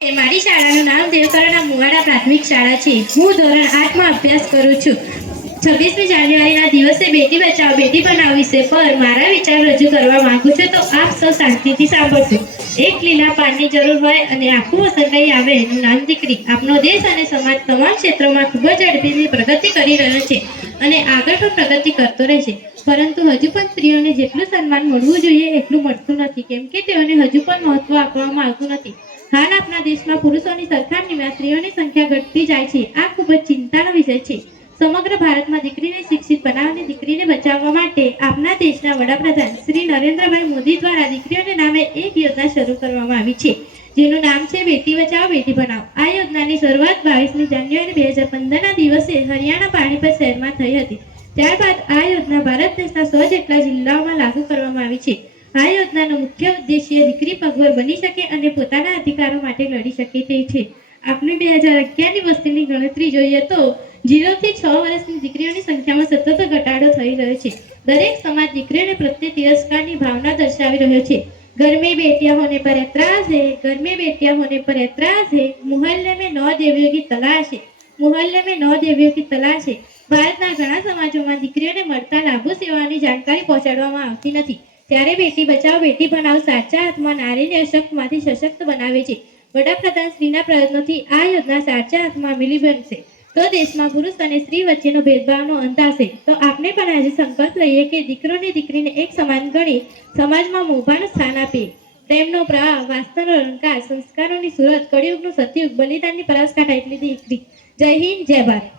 મારી શાળાનું નામ દેવકરણા મુવાડા પ્રાથમિક શાળા છે. હું ધોરણ 8 માં અભ્યાસ કરું છું. 26મી જાન્યુઆરીના દિવસે બેટી બચાવો બેટી પઢાઓ વિષય પર મારા વિચાર રજૂ કરવા માંગુ છું, તો આપ સૌ શાંતિથી સાંભળજો. એક લીલા પાનની જરૂર હોય અને આખું વસંતાઈ આવે એનું નામ દીકરી. આપનો દેશ અને સમાજ તમામ ક્ષેત્રોમાં ખૂબ જ ઝડપીથી પ્રગતિ કરી રહ્યો છે અને આગળ પણ પ્રગતિ કરતો રહેશે. પરંતુ હજુ પણ સ્ત્રીઓને જેટલું સન્માન મળવું જોઈએ એટલું મળતું નથી, કેમ કે તેઓને હજુ પણ મહત્વ આપવામાં આવતું નથી. હાલ આપણા દેશમાં પુરુષોની સરખામણીમાં સ્ત્રીઓની સંખ્યા ઘટતી જાય છે. આ ખૂબ જ ચિંતાનો વિષય છે. સમગ્ર ભારતમાં દીકરીને શિક્ષિત બનાવવાની, દીકરીને બચાવવા માટે આપણા દેશના વડાપ્રધાન શ્રી નરેન્દ્રભાઈ મોદી દ્વારા દીકરીઓને નામે એક યોજના શરૂ કરવામાં આવી છે, જેનું નામ છે બેટી બચાવો બેટી પઢાઓ. આ યોજનાની શરૂઆત 22મી જાન્યુઆરી 2015ના દિવસે હરિયાણા પાણીપત શહેરમાં થઈ હતી. ત્યારબાદ આ યોજના ભારત દેશના 100 જેટલા જિલ્લાઓમાં લાગુ કરવામાં આવી છે. આ યોજનાનો મુખ્ય ઉદ્દેશ્ય દીકરી પગભર બની શકે અને પોતાના અધિકારો માટે લડી શકે તે છે. આપણે 2011ની વસ્તીની ગણતરી જોઈએ તો 0 થી 6 વર્ષની દીકરીઓની સંખ્યામાં સતત ઘટાડો થઈ રહ્યો છે. દરેક સમાજ દીકરીઓને પ્રત્યે તિરસ્કારની ભાવના દર્શાવી રહ્યો છે. घर में बेटियां होने पर ऐतराज है, घर में बेटियां होने पर ऐतराज है, मोहल्ले में 9 देवियों की तलाश है, मोहल्ले में 9 देवियों की तलाश है. ભારતના ઘણા સમાજોમાં દીકરીઓને મળતા લાભો સેવાની જાણકારી પહોંચાડવામાં આવતી નથી. ત્યારે બેટી બચાવો બેટી પઢાઓ સાચા અર્થમાં નારીને અશક્તમાંથી સશક્ત બનાવે છે. વડાપ્રધાન શ્રીના પ્રયત્નોથી આ યોજના સાચા અર્થમાં મિલી બનશે તો દેશમાં પુરુષ અને સ્ત્રી વચ્ચેનો ભેદભાવનો અંત આવશે. તો આપણે પણ આજે સંકલ્પ લઈએ કે દીકરોને દીકરીને એક સમાન ગણી સમાજમાં મોભાનું સ્થાન આપીએ. પ્રેમનો પ્રવાહ, વાસ્તવનો અલંકાર, સંસ્કારોની સુરત, કળિયુગનું સતયુગ, બલિદાનની પરાકાષ્ઠા એટલી દીકરી. જય હિન્દ, જય ભારત.